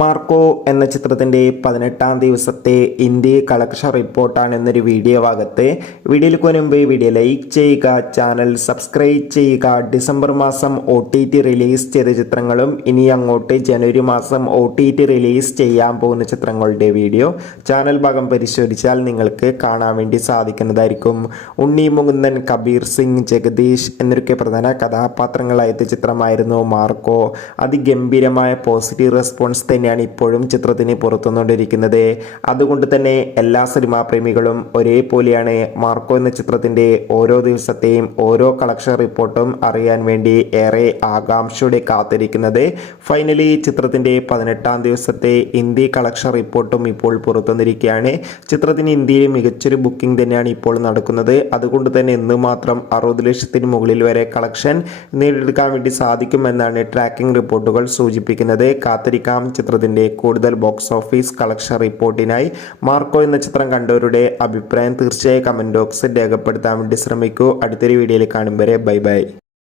Marco എന്ന ചിത്രത്തിൻ്റെ 18-ാം ദിവസത്തെ ഇന്ത്യ കളക്ഷൻ റിപ്പോർട്ടാണ് എന്നൊരു വീഡിയോ ഭാഗത്ത്. വീഡിയോയിലേക്ക് മുൻപ് വീഡിയോ ലൈക്ക് ചെയ്യുക, ചാനൽ സബ്സ്ക്രൈബ് ചെയ്യുക. ഡിസംബർ മാസം OTT റിലീസ് ചെയ്ത ചിത്രങ്ങളും ഇനി അങ്ങോട്ട് ജനുവരി മാസം OTT റിലീസ് ചെയ്യാൻ പോകുന്ന ചിത്രങ്ങളുടെ വീഡിയോ ചാനൽ ഭാഗം പരിശോധിച്ചാൽ നിങ്ങൾക്ക് കാണാൻ വേണ്ടി സാധിക്കുന്നതായിരിക്കും. ഉണ്ണി മുകുന്ദൻ, കബീർ സിംഗ്, ജഗദീഷ് എന്നൊക്കെ പ്രധാന കഥാപാത്രങ്ങളായ ചിത്രമായിരുന്നു മാർക്കോ. അതിഗംഭീരമായ പോസിറ്റീവ് റെസ്പോൺസ് തന്നെയാണ് ഇപ്പോഴും ചിത്രത്തിന് പുറത്തുകൊണ്ടിരിക്കുന്നത്. അതുകൊണ്ട് തന്നെ എല്ലാ സിനിമാ പ്രേമികളും ഒരേപോലെയാണ് മാർക്കോ എന്ന ചിത്രത്തിന്റെ ഓരോ ദിവസത്തെയും ഓരോ കളക്ഷൻ റിപ്പോർട്ടും അറിയാൻ വേണ്ടി ഏറെ ആകാംക്ഷയോടെ കാത്തിരിക്കുന്നത്. ഫൈനലി ചിത്രത്തിന്റെ 18-ാം ദിവസത്തെ ഇന്ത്യ കളക്ഷൻ റിപ്പോർട്ടും ഇപ്പോൾ പുറത്തുവന്നിരിക്കുകയാണ്. ചിത്രത്തിന് ഇന്ത്യയിൽ മികച്ചൊരു ബുക്കിംഗ് തന്നെയാണ് ഇപ്പോൾ നടക്കുന്നത്. അതുകൊണ്ട് തന്നെ ഇന്ന് മാത്രം 60 ലക്ഷത്തിന് മുകളിൽ വരെ കളക്ഷൻ നേടിയെടുക്കാൻ വേണ്ടി സാധിക്കുമെന്നാണ് ട്രാക്കിംഗ് റിപ്പോർട്ടുകൾ സൂചിപ്പിക്കുന്നത്. കാത്തിരിക്കാം ചിത്രത്തിന്റെ കൂടുതൽ ബോക്സ് ഓഫീസ് കളക്ഷൻ റിപ്പോർട്ടിനായി. മാർക്കോ എന്ന ചിത്രം കണ്ടവരുടെ അഭിപ്രായം തീർച്ചയായും കമന്റ് ബോക്സിൽ രേഖപ്പെടുത്താൻ വേണ്ടി ശ്രമിക്കൂ. അടുത്തൊരു വീഡിയോയിൽ കാണും വരെ ബൈ ബൈ.